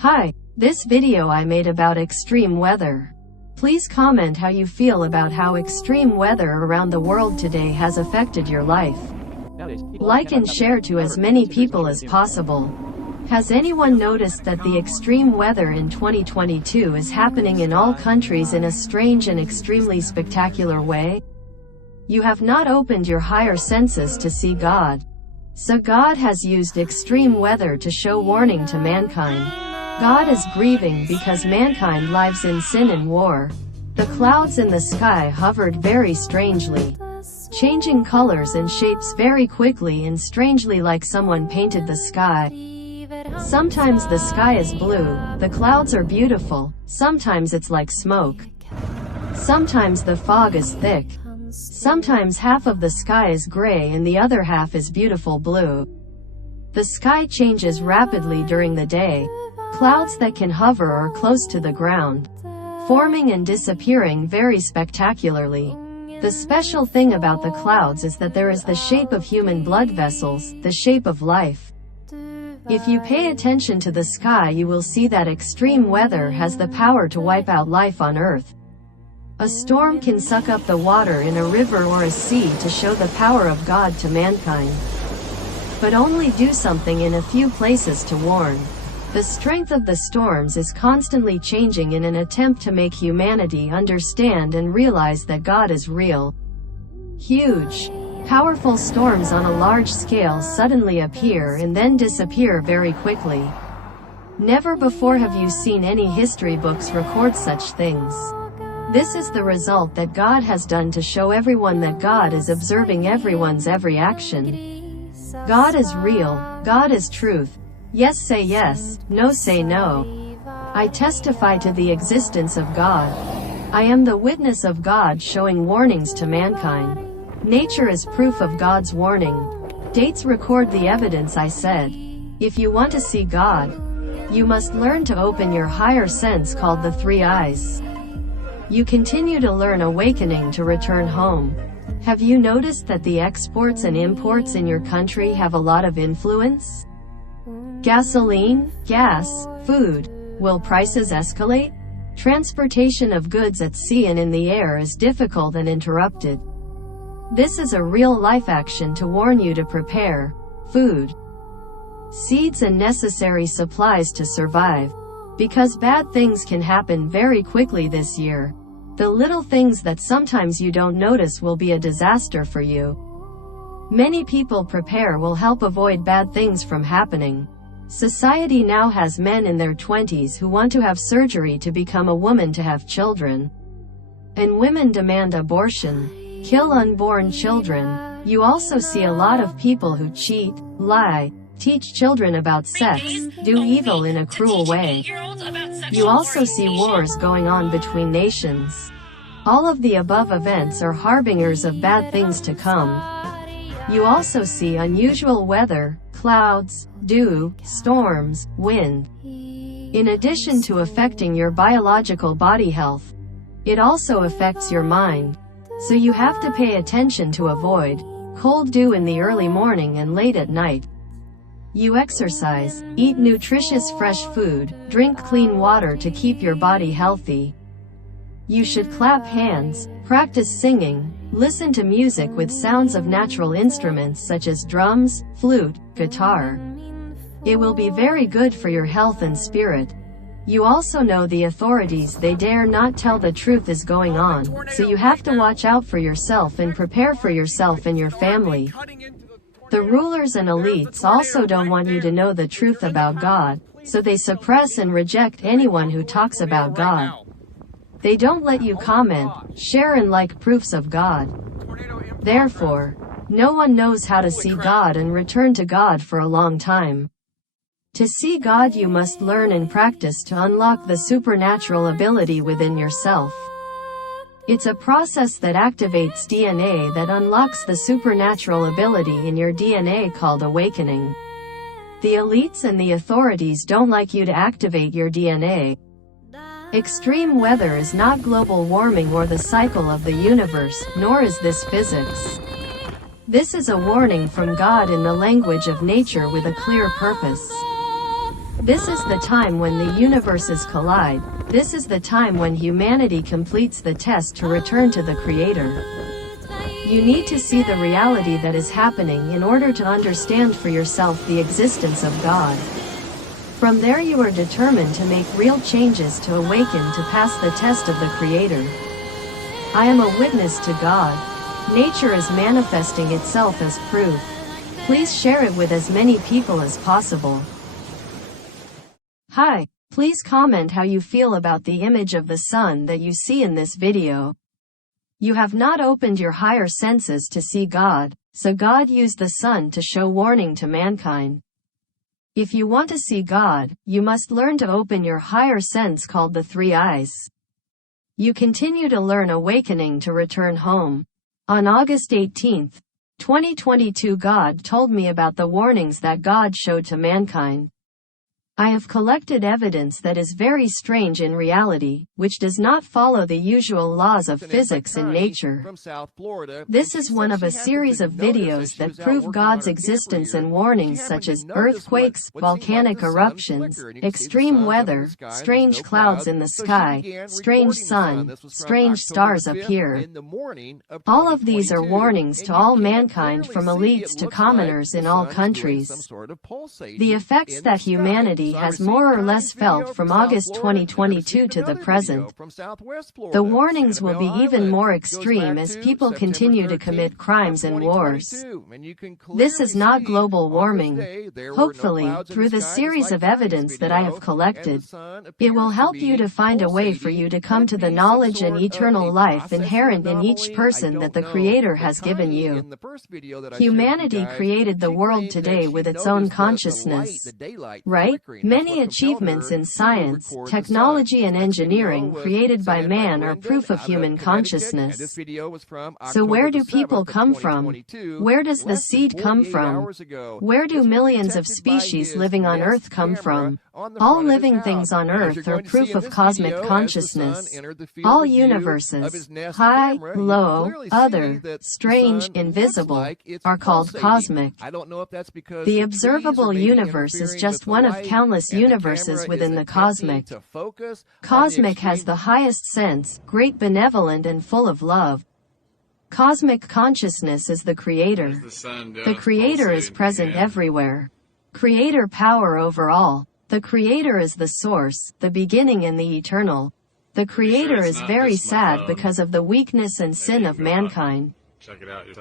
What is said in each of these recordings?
Hi, this video I made about extreme weather. Please comment how you feel about how extreme weather around the world today has affected your life. Like and share to as many people as possible. Has anyone noticed that the extreme weather in 2022 is happening in all countries in a strange and extremely spectacular way? You have not opened your higher senses to see God. So God has used extreme weather to show warning to mankind. God is grieving because mankind lives in sin and war. The clouds in the sky hovered very strangely, changing colors and shapes very quickly and strangely, like someone painted the sky. Sometimes the sky is blue, the clouds are beautiful, sometimes it's like smoke. Sometimes the fog is thick. Sometimes half of the sky is gray and the other half is beautiful blue. The sky changes rapidly during the day. Clouds that can hover or close to the ground, forming and disappearing very spectacularly. The special thing about the clouds is that there is the shape of human blood vessels, the shape of life. If you pay attention to the sky, you will see that extreme weather has the power to wipe out life on Earth. A storm can suck up the water in a river or a sea to show the power of God to mankind, but only do something in a few places to warn. The strength of the storms is constantly changing in an attempt to make humanity understand and realize that God is real. Huge, powerful storms on a large scale suddenly appear and then disappear very quickly. Never before have you seen any history books record such things. This is the result that God has done to show everyone that God is observing everyone's every action. God is real, God is truth. Yes say yes, no say no. I testify to the existence of God. I am the witness of God showing warnings to mankind. Nature is proof of God's warning. Dates record the evidence I said. If you want to see God, you must learn to open your higher sense called the three eyes. You continue to learn awakening to return home. Have you noticed that the exports and imports in your country have a lot of influence? Gasoline, gas, food. Will prices escalate? Transportation of goods at sea and in the air is difficult and interrupted. This is a real-life action to warn you to prepare food, seeds and necessary supplies to survive. Because bad things can happen very quickly this year. The little things that sometimes you don't notice will be a disaster for you. Many people prepare will help avoid bad things from happening. Society now has men in their 20s who want to have surgery to become a woman to have children. And women demand abortion, kill unborn children. You also see a lot of people who cheat, lie, teach children about sex, do evil in a cruel way. You also see wars going on between nations. All of the above events are harbingers of bad things to come. You also see unusual weather, clouds, dew, storms, wind. In addition to affecting your biological body health, it also affects your mind. So you have to pay attention to avoid cold dew in the early morning and late at night. You exercise, eat nutritious fresh food, drink clean water to keep your body healthy. You should clap hands, practice singing, listen to music with sounds of natural instruments such as drums, flute, guitar. It will be very good for your health and spirit. You also know the authorities, they dare not tell the truth is going on, so you have to watch out for yourself and prepare for yourself and your family. The rulers and elites also don't want you to know the truth about God, so they suppress and reject anyone who talks about God. They don't let you comment, share and like proofs of God. Therefore, no one knows how to see God and return to God for a long time. To see God, you must learn and practice to unlock the supernatural ability within yourself. It's a process that activates DNA that unlocks the supernatural ability in your DNA called awakening. The elites and the authorities don't like you to activate your DNA. Extreme weather is not global warming or the cycle of the universe, nor is this physics. This is a warning from God in the language of nature with a clear purpose. This is the time when the universes collide. This is the time when humanity completes the test to return to the Creator. You need to see the reality that is happening in order to understand for yourself the existence of God. From there you are determined to make real changes to awaken to pass the test of the Creator. I am a witness to God. Nature is manifesting itself as proof. Please share it with as many people as possible. Hi, please comment how you feel about the image of the sun that you see in this video. You have not opened your higher senses to see God, so God used the sun to show warning to mankind. If you want to see God, you must learn to open your higher sense called the three eyes. You continue to learn awakening to return home. On August 18, 2022, God told me about the warnings that God showed to mankind. I have collected evidence that is very strange in reality, which does not follow the usual laws of physics in nature. This is one of a series of videos that prove God's existence and warnings such as earthquakes, volcanic eruptions, extreme weather, strange clouds in the sky, strange sun, strange stars appear. All of these are warnings to all mankind from elites to commoners in all countries. The effects that humanity has more or less felt from August 2022 to the present. The warnings will be even more extreme as people continue to commit crimes and wars. This is not global warming. Hopefully, through the series of evidence that I have collected, it will help you to find a way for you to come to the knowledge and eternal life inherent in each person that the Creator has given you. Humanity created the world today with its own consciousness, right? Many achievements in science, technology and engineering created by man are proof of human consciousness. So where do people come from? Where does the seed come from? Where do millions of species living on Earth come from? All living things on Earth are proof of cosmic consciousness. All universes, high, low, other, strange, invisible, are called cosmic. The observable universe is just one of countless universes within the cosmic. Cosmic has the highest sense, great benevolent and full of love. Cosmic consciousness is the Creator. The Creator is present everywhere. Creator power over all. The Creator is the source, the beginning and the eternal. The Creator is very sad because of the weakness and sin of mankind.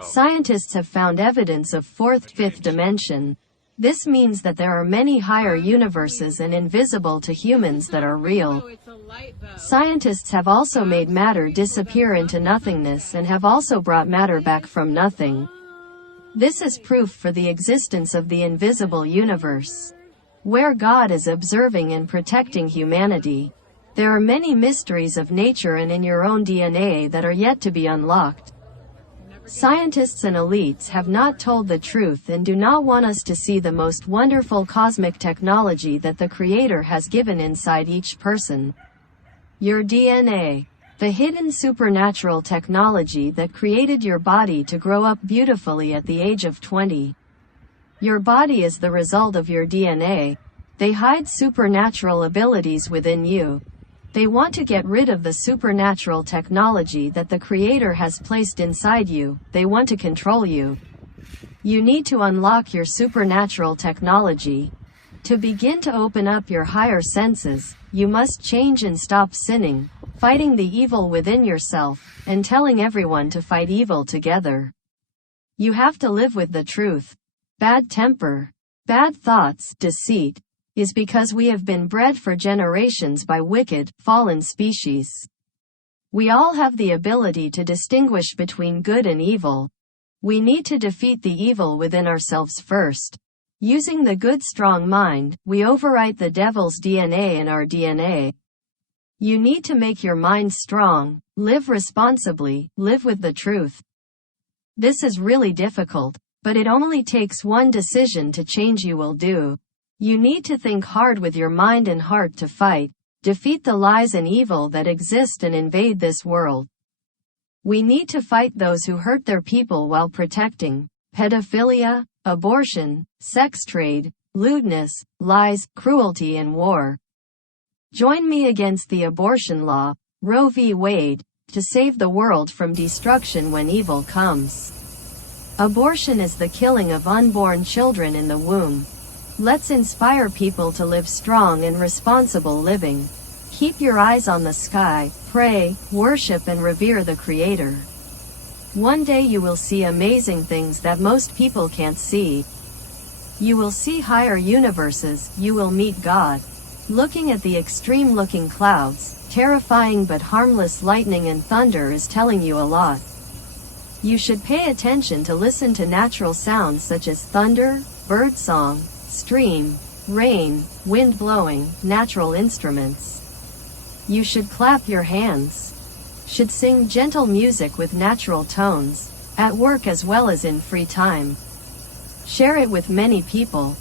Scientists have found evidence of fourth, fifth dimension. This means that there are many higher universes and invisible to humans that are real. Scientists have also made matter disappear into nothingness and have also brought matter back from nothing. This is proof for the existence of the invisible universe, where God is observing and protecting humanity. There are many mysteries of nature and in your own DNA that are yet to be unlocked. Scientists and elites have not told the truth and do not want us to see the most wonderful cosmic technology that the Creator has given inside each person. Your DNA. The hidden supernatural technology that created your body to grow up beautifully at the age of 20. Your body is the result of your DNA. They hide supernatural abilities within you. They want to get rid of the supernatural technology that the Creator has placed inside you. They want to control you. You need to unlock your supernatural technology. To begin to open up your higher senses, you must change and stop sinning, fighting the evil within yourself, and telling everyone to fight evil together. You have to live with the truth. Bad temper, bad thoughts, deceit, is because we have been bred for generations by wicked, fallen species. We all have the ability to distinguish between good and evil. We need to defeat the evil within ourselves first. Using the good strong mind, we overwrite the devil's DNA in our DNA. You need to make your mind strong, live responsibly, live with the truth. This is really difficult, but it only takes one decision to change. You will do. You need to think hard with your mind and heart to fight, defeat the lies and evil that exist and invade this world. We need to fight those who hurt their people while protecting pedophilia, abortion, sex trade, lewdness, lies, cruelty and war. Join me against the abortion law, Roe v. Wade, to save the world from destruction when evil comes. Abortion is the killing of unborn children in the womb. Let's inspire people to live strong and responsible living. Keep your eyes on the sky, pray, worship and revere the Creator. One day you will see amazing things that most people can't see. You will see higher universes, you will meet God. Looking at the extreme-looking clouds, terrifying but harmless lightning and thunder is telling you a lot. You should pay attention to listen to natural sounds such as thunder, birdsong, stream, rain, wind blowing, natural instruments. You should clap your hands. Should sing gentle music with natural tones, at work as well as in free time. Share it with many people.